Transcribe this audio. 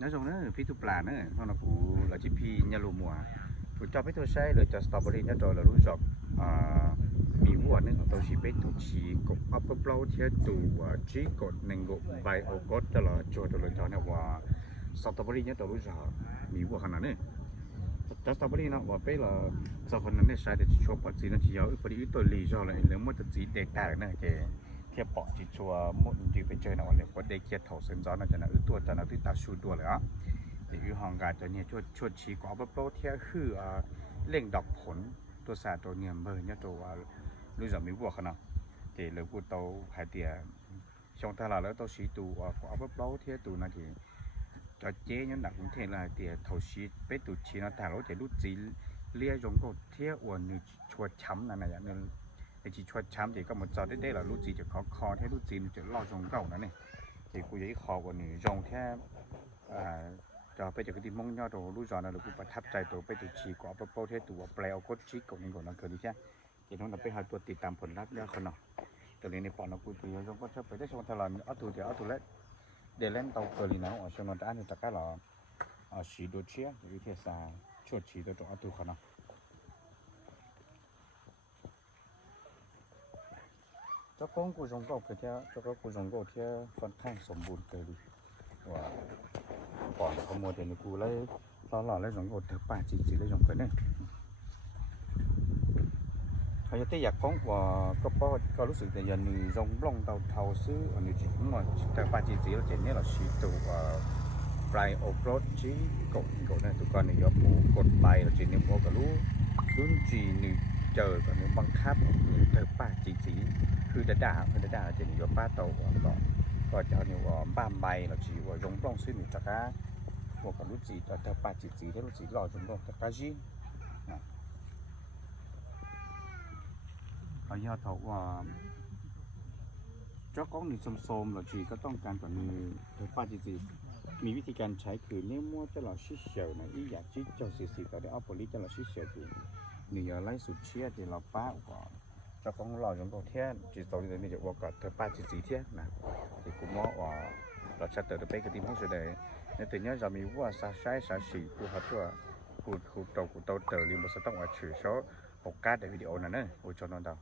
น้าสงเนอพี่ตุปลาเนอพ่อหน้าปู่หลาชีพีญาลูมัวผู้จอบพี่ตัวใช้หรือจอสตรอเบอรี่เนี่ยจอเรารู้จอบมีวัวนึงอตัวชีไปตุวชีกบอัปเปล่าเทียตัวชีกดหนึ่งกบไบโอกดตลอดจอตลอดจอเนี่ยว่าสตรอเบอรี่เนี่ยตัวรู้จอบมีวัวขนาดเนี้จอสตรอเบอรี่เนาะว่าไปละสองคนนั้นเนี่ยใช้แต่ชอบปัดสีนั่นชีเอาอุปนิอุตโตลีจอเลยแล้วมันจะสีเด็กแตกนะแก เทียบปอจิชัวหมดจีไปเจอหน่อยเลยว่าได้เกียร์ถอดเส้นจอน่าจะน่าอึตัวจะน่าที่ตาชูตัวเลยอะแต่อยู่ห้องการตัวเนี้ยชดชดชีกว่าโปรเทียคืออ่าเล่งดอกผลตัวสาตัวเนี่ยเบอร์เนี่ยตัวว่ารู้จักมีบวกขนาดแต่เลยกูโตหายเตียช่องตลาดแล้วตัวสีตัวกว่าโปรเทียตัวนั่นคือจะเจ๊เนี่ยหนักกรุงเทพเลยเตียถอดชีไปตัวชีนะแต่เราจะรู้จีเลี้ยงก็เทียอวนนี่ชัวช้ำนั่นน่ะอย่างนึง ไอ้ที่ชวดช้ำที่ก็มาจอดได้ได้ละรู้จีจะขอคอแท้รู้จีมันจะล่อจงเก่านั่นนี่ที่กูอยากคอกว่านี่จงแท้อ่าจะไปจากที่มงยอดตัวรู้จอนะหรือกูประทับใจตัวไปตัวชีกว่าโปรเทตัวแปลเอากดชีก่อนนี่ก่อนนั่นคือที่แค่ที่น้องเราไปหาตัวติดตามผลลัพธ์เนี่ยคนเนาะตัวนี้ในปอนเรากูตัวจงก็ชอบไปได้ชมตลอดเอาตัวเดียวเอาตัวเล็กเดี๋ยวเล่นเตัวเกลีนะอ๋อชนนด้านนี้ตะก้าหรออ๋อชีดูเชียวิทยาศาสตร์ชดชีตัวตัวเอาตัวขนาะ เจ้าของกูจงก็เพื่อเที่ยวเจ้าก็กูจงก็เที่ยค่อนข้างสมบูรณ์เกินว่าก่อนขโมยเดี๋ยวนี้กูเลยตลอดเลยจงก็เธอป้าจีจีเลยจงเพื่อนเนี่ยเขาจะอยากของว่าก็เพราะก็รู้สึกแต่ยันนี่จงบล้องเตาเทาซื้ออันนี้จีของมันแต่ป้าจีจีแล้วเจนนี่เราชีตัวปลายโอโรดจีกดกดเนี่ยทุกคนนี่ยกหมูกดใบเราจีนี่ยโมก็รู้รุ่นจีนี่เจอก่อนนี่บังคับเธอป้าจีจี คือจะด่าคือจะด่าจะหนีว่าป้าโตก่อนก็ก็จะเอาเนี่ยว่าบ้ามใบเราจีว่ายงปล้องซื้อหนึ่งจากก้าบอกกับรู้จีแต่ถ้าป้าจีจีได้รู้จีรอจนก็จากก้าจีนะเอายาเถาว่าเจ้าของหนึ่งโสมๆเราจีก็ต้องการกว่านี้เธอป้าจีจีมีวิธีการใช้คือเนี่ยมั่วจะเราชิเฉียวนะอีอยากจีเจ้าสีสีก็ได้เอาผลิตจะเราชิเฉียวดีหนึ่งไล่สุดเชี่ยที่เราป้าก่อน nó con lò giống tôi thiên chỉ tàu đi đến vào cả thứ ba chỉ chỉ thiên nè thì cũng mò ở là chắc được cái tim không sẽ để nên từ nhớ giờ mình vừa sa sai sa xỉ của họ chưa của của tàu của tàu trở liền một số tông ở chữ số, một cát để video này nữa ôi, cho nó đâu